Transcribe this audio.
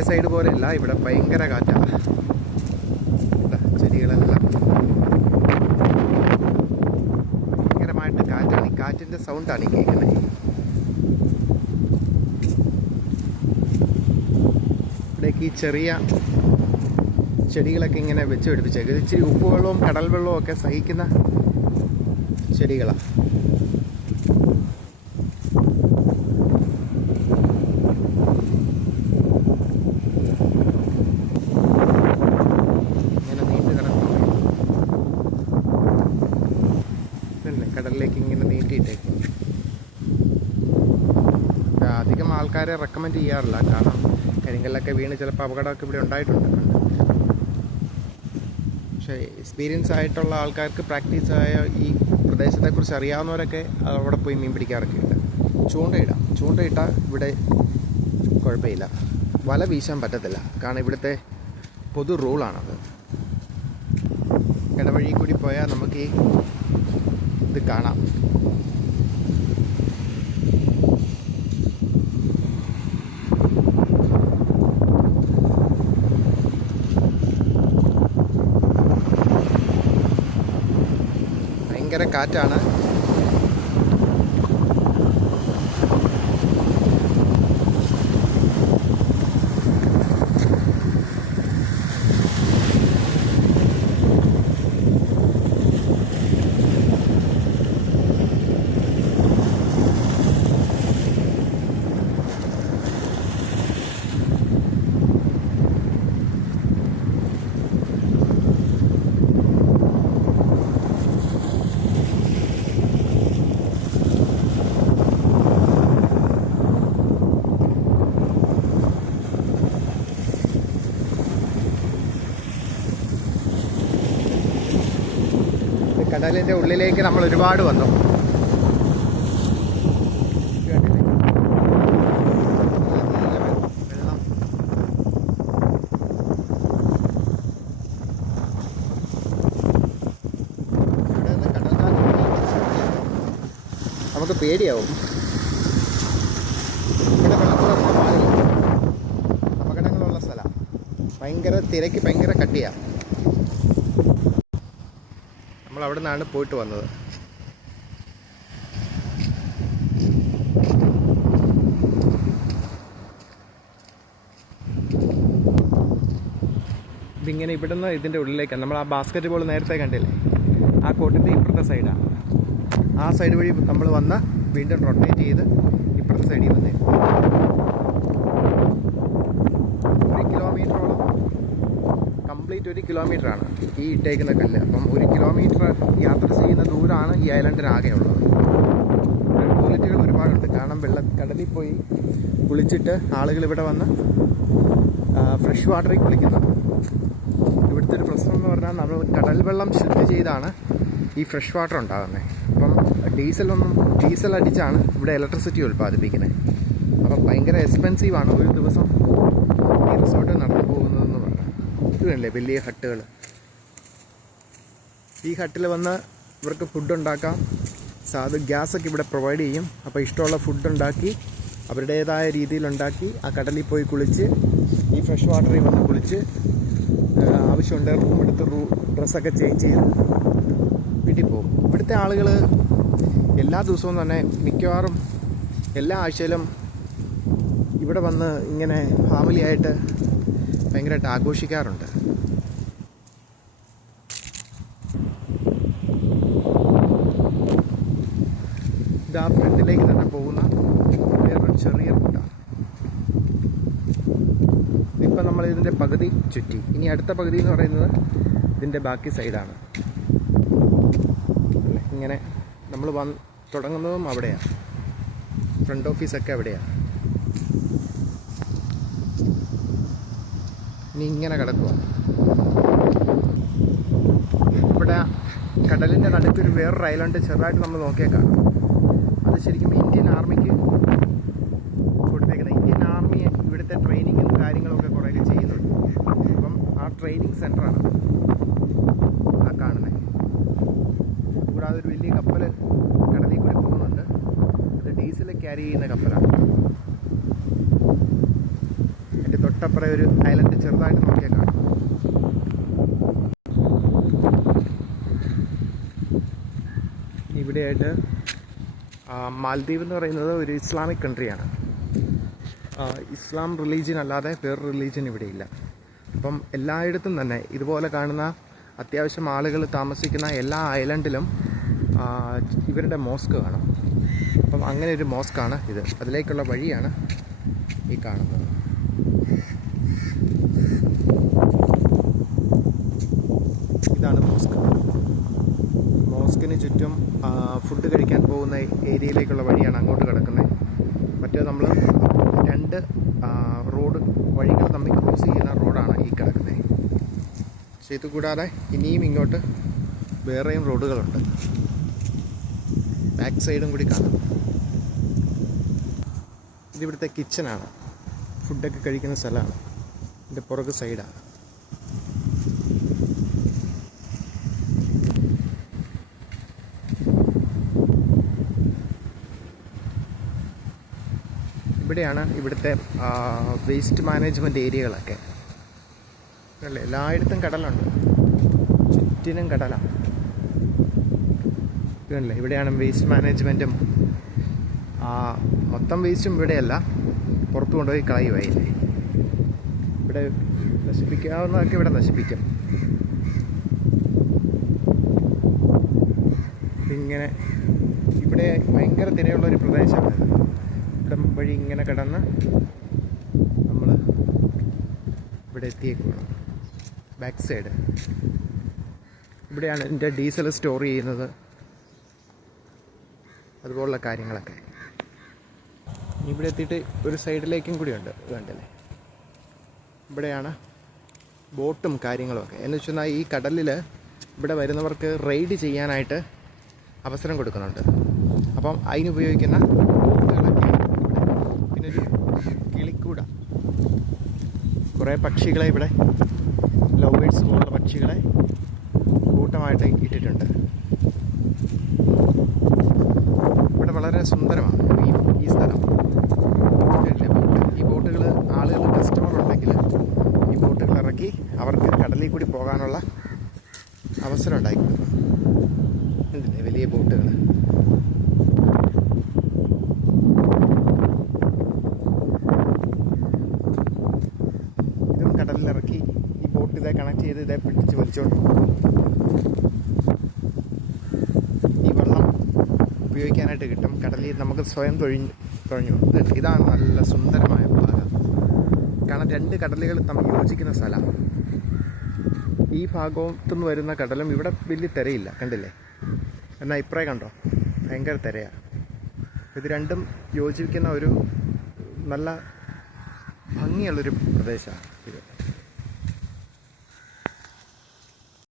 മറ്റേ സൈഡ് പോലെയല്ല, ഇവിടെ ഭയങ്കര കാറ്റാണ്. ചെടികളെല്ലാം ഭയങ്കരമായിട്ട് കാറ്റാണ്. ഈ കാറ്റിൻ്റെ സൗണ്ടാണ് ഈ കേൾക്കുന്നത്. ഇവിടേക്ക് ഈ ചെറിയ ചെടികളൊക്കെ ഇങ്ങനെ വെച്ച് പിടിപ്പിച്ചേക്കും. ഇച്ചിരി ഉപ്പുവെള്ളവും കടൽ വെള്ളവും ഒക്കെ സഹിക്കുന്ന ചെടികളാണ്. ഇങ്ങനെ നീണ്ടു കിടക്കുന്നു. പിന്നെ കടലിലേക്ക് ഇങ്ങനെ നീട്ടിയിട്ടേക്കും. അധികം ആൾക്കാരെ റെക്കമെൻഡ് ചെയ്യാറില്ല, കാരണം കരിങ്കല്ലൊക്കെ വീണ് ചിലപ്പോൾ അപകടമൊക്കെ ഇവിടെ ഉണ്ടായിട്ടുണ്ട്. പക്ഷേ എക്സ്പീരിയൻസ് ആയിട്ടുള്ള ആൾക്കാർക്ക്, പ്രാക്ടീസായ ഈ പ്രദേശത്തെക്കുറിച്ച് അറിയാവുന്നവരൊക്കെ അവിടെ പോയി മീൻ പിടിക്കാറൊക്കെ ഉണ്ട്. ചൂണ്ടയിട്ടാൽ ഇവിടെ കുഴപ്പമില്ല. വല വീശാൻ പറ്റത്തില്ല, കാരണം ഇവിടുത്തെ പൊതു റൂളാണത്. ഇടവഴി കൂടി പോയാൽ നമുക്ക് ഇത് കാണാം. ഭയങ്കര കാറ്റാണ്. കടലിൻ്റെ ഉള്ളിലേക്ക് നമ്മൾ ഒരുപാട് വന്നു. നമുക്ക് പേടിയാവും. ഇവിടെ വെള്ളത്തിൽ പാടില്ല. അപകടങ്ങളുള്ള സ്ഥലമാണ്. ഭയങ്കര തിരക്ക്, ഭയങ്കര കട്ടിയാണ്. നമ്മൾ അവിടെ നിന്നാണ് പോയിട്ട് വന്നത്. ഇതിങ്ങനെ ഇവിടുന്ന് ഇതിൻ്റെ ഉള്ളിലേക്കാണ്. നമ്മൾ ആ ബാസ്കറ്റ് ബോൾ നേരത്തെ കണ്ടില്ലേ, ആ കോട്ടിൻ്റെ ഇപ്പുറത്തെ സൈഡാണ്. ആ സൈഡ് വഴി നമ്മൾ വന്ന് വീണ്ടും റൊട്ടേറ്റ് ചെയ്ത് ഇപ്പുറത്തെ സൈഡിൽ വന്നേ. 1 കിലോമീറ്ററോളം, കംപ്ലീറ്റ് 1 കിലോമീറ്ററാണ് ഈ ഇട്ടേക്കുന്ന കല്ല്. അപ്പം 1 കിലോമീറ്റർ യാത്ര ചെയ്യുന്ന ദൂരമാണ് ഈ ഐലൻഡിനാകെയുള്ളത്. ക്വാളിറ്റികൾ ഒരുപാടുണ്ട്. കാരണം കടലിൽ പോയി കുളിച്ചിട്ട് ആളുകൾ ഇവിടെ വന്ന് ഫ്രഷ് വാട്ടറിൽ കുളിക്കുന്നു. ഇവിടുത്തെ ഒരു പ്രശ്നം എന്ന് പറഞ്ഞാൽ, നമ്മൾ കടൽ വെള്ളം ശുദ്ധി ചെയ്താണ് ഈ ഫ്രഷ് വാട്ടർ ഉണ്ടാകുന്നത്. അപ്പം ഡീസൽ അടിച്ചാണ് ഇവിടെ ഇലക്ട്രിസിറ്റി ഉൽപ്പാദിപ്പിക്കുന്നത്. അപ്പം ഭയങ്കര എക്സ്പെൻസീവാണ് ഒരു ദിവസം ഈ റിസോർട്ട് നടന്നു പോകുന്നതെന്ന് പറഞ്ഞാൽ. ഇതുണ്ടല്ലേ വലിയ ഹട്ടുകൾ. ഈ ഹട്ടിൽ വന്ന് ഇവർക്ക് ഫുഡ് ഉണ്ടാക്കാം. ഗ്യാസൊക്കെ ഇവിടെ പ്രൊവൈഡ് ചെയ്യും. അപ്പോൾ ഇഷ്ടമുള്ള ഫുഡ് ഉണ്ടാക്കി അവരുടേതായ രീതിയിലുണ്ടാക്കി ആ കടലിൽ പോയി കുളിച്ച് ഈ ഫ്രഷ് വാട്ടറിൽ വന്ന് കുളിച്ച് ആവശ്യമുണ്ട് റൂം എടുത്ത് ഡ്രസ്സൊക്കെ ചേഞ്ച് ചെയ്ത് വീട്ടിൽ പോകും. ഇവിടുത്തെ ആളുകൾ എല്ലാ ദിവസവും തന്നെ മിക്കവാറും എല്ലാ ആഴ്ചയിലും ഇവിടെ വന്ന് ഇങ്ങനെ ഫാമിലിയായിട്ട് ഭയങ്കരമായിട്ട് ആഘോഷിക്കാറുണ്ട്. ഇതാ ഫ്രണ്ടിലേക്ക് തന്നെ പോകുന്ന വേറൊരു ചെറിയ റൂട്ടാണ്. ഇപ്പം നമ്മൾ ഇതിൻ്റെ പകുതി ചുറ്റി. ഇനി അടുത്ത പകുതി എന്ന് പറയുന്നത് ഇതിൻ്റെ ബാക്കി സൈഡാണ്. ഇങ്ങനെ നമ്മൾ തുടങ്ങുന്നതും അവിടെയാണ്. ഫ്രണ്ട് ഓഫീസൊക്കെ അവിടെയാണ്. ഇനി ഇങ്ങനെ കിടക്കുക. ഇവിടെ കടലിൻ്റെ നടുക്കൊരു വേറൊരു ഐലൻഡ് ചെറുതായിട്ട് നമ്മൾ നോക്കിയേക്കാം. അത് ശരിക്കും ഇന്ത്യൻ ആർമിക്ക് കൊടുത്തേക്കുന്നത്. ഇന്ത്യൻ ആർമി ഇവിടുത്തെ ട്രെയിനിങ്ങും കാര്യങ്ങളൊക്കെ കുറേയൊക്കെ ചെയ്യുന്നുണ്ട്. അപ്പം ആ ട്രെയിനിങ് സെൻ്ററാണ് ആ കാണുന്നത്. കൂടാതെ ഒരു വലിയ കപ്പൽ കടലിൽ കൂടി പോകുന്നുണ്ട്. അത് ഡീസൽ ക്യാരി ചെയ്യുന്ന കപ്പലാണ്. എൻ്റെ തൊട്ട് തൊട്ടപ്പുറം ഒരു ഐലൻഡ് ചെറുതായിട്ട് നോക്കിയാൽ കാണാം. ഇവിടെയായിട്ട് മാലദ്വീപ് എന്ന് പറയുന്നത് ഒരു ഇസ്ലാമിക് കൺട്രിയാണ്. ഇസ്ലാം റിലീജിയൻ അല്ലാതെ വേറെ റിലീജിയൻ ഇവിടെയില്ല. അപ്പം എല്ലായിടത്തും തന്നെ ഇതുപോലെ കാണുന്ന അത്യാവശ്യം ആളുകൾ താമസിക്കുന്ന എല്ലാ ഐലൻഡിലും ഇവരുടെ മോസ്ക് കാണും. അപ്പം അങ്ങനെ ഒരു മോസ്കാണ് ഇത്. അതിലേക്കുള്ള വഴിയാണ് ഈ കാണുന്നത്. ഇതാണ് മോസ്ക്. മോസ്കിന് ചുറ്റും ഫുഡ് കഴിക്കാൻ പോകുന്ന ഏരിയയിലേക്കുള്ള വഴിയാണ് അങ്ങോട്ട് കിടക്കുന്നത്. മറ്റേ നമ്മൾ 2 വഴികൾ തമ്മിൽ ക്രോസ് ചെയ്യുന്ന റോഡാണ് ഈ കിടക്കുന്നത്. പക്ഷേ ഇത് കൂടാതെ ഇനിയും ഇങ്ങോട്ട് വേറെയും റോഡുകളുണ്ട്. ബാക്ക് സൈഡും കൂടി കാണാം. ഇതിവിടുത്തെ കിച്ചനാണ്, ഫുഡൊക്കെ കഴിക്കുന്ന സ്ഥലമാണ്. ഇതിൻ്റെ പുറകു സൈഡാണ്. ഇവിടെയാണ് ഇവിടുത്തെ വേസ്റ്റ് മാനേജ്മെൻറ്റ് ഏരിയകളൊക്കെ അല്ലേ. എല്ലായിടത്തും കടലുണ്ട്, ചുറ്റിനും കടലാണ്. ഇതല്ലേ ഇവിടെയാണ് വേസ്റ്റ് മാനേജ്മെൻറ്റും. മൊത്തം വേസ്റ്റും ഇവിടെയല്ല, പുറത്തു കൊണ്ടുപോയി കളയുമായില്ലേ. ഇവിടെ നശിപ്പിക്കാവുന്നതൊക്കെ ഇവിടെ നശിപ്പിക്കും. ഇങ്ങനെ ഇവിടെ ഭയങ്കര തിരയുള്ളൊരു പ്രദേശമാണ്. ഇവിടെ വഴി ഇങ്ങനെ കിടന്ന് നമ്മൾ ഇവിടെ എത്തിയേക്കുകയാണ്. ബാക്ക് സൈഡ് ഇവിടെയാണ് എൻ്റെ ഡീസൽ സ്റ്റോർ ചെയ്യുന്നത്, അതുപോലുള്ള കാര്യങ്ങളൊക്കെ. ഇവിടെ എത്തിയിട്ട് ഒരു സൈഡിലേക്കും കൂടിയുണ്ട്, വേണ്ടല്ലേ. ഇവിടെയാണ് ബോട്ടും കാര്യങ്ങളുമൊക്കെ. എന്ന് വെച്ചാൽ ഈ കടലിൽ ഇവിടെ വരുന്നവർക്ക് റെയ്ഡ് ചെയ്യാനായിട്ട് അവസരം കൊടുക്കുന്നുണ്ട്. അപ്പം അതിനുപയോഗിക്കുന്ന ബോട്ടുകളൊക്കെയാണ്. പിന്നെ ഒരു കിളിക്കൂട, കുറേ പക്ഷികളെ ഇവിടെ, ലവ് ബേർഡ്സ് പോലുള്ള പക്ഷികളെ കൂട്ടമായിട്ട് ഇട്ടിട്ടുണ്ട്. ഇവിടെ വളരെ സുന്ദരമാണ് ഈ സ്ഥലം. ഈ ബോട്ടുകൾ ആളുകൾ കസ്റ്റമർ ഉണ്ടെങ്കിൽ ഈ ബോട്ടുകൾ ഇറക്കി അവർക്ക് കടലിൽ കൂടി പോകാനുള്ള അവസരം ഉണ്ടായിക്കൊടുക്കും. ഉണ്ടല്ലേ വലിയ ബോട്ടുകൾ. ഇതും കടലിലിറക്കി ഈ ബോട്ട് ഇതേ കണക്ട് ചെയ്ത് ഇതേ പിടിച്ച് വലിച്ചോണ്ട് ഈ വെള്ളം ഉപയോഗിക്കാനായിട്ട് കിട്ടും. കടലിൽ നമുക്ക് സ്വയം തുഴഞ്ഞു. ഇതാണ് നല്ല സുന്ദരമായ ഭാഗം. കാരണം 2 കടലുകൾ തമ്മിൽ യോജിക്കുന്ന സ്ഥലമാണ്. ഈ ഭാഗത്തുനിന്ന് വരുന്ന കടലും ഇവിടെ വലിയ തിരയില്ല, കണ്ടില്ലേ. എന്നാൽ ഇപ്പറേ കണ്ടോ, ഭയങ്കര തിരയാണ്. ഇത് രണ്ടും യോജിക്കുന്ന ഒരു നല്ല ഭംഗിയുള്ളൊരു പ്രദേശമാണ് ഇത്.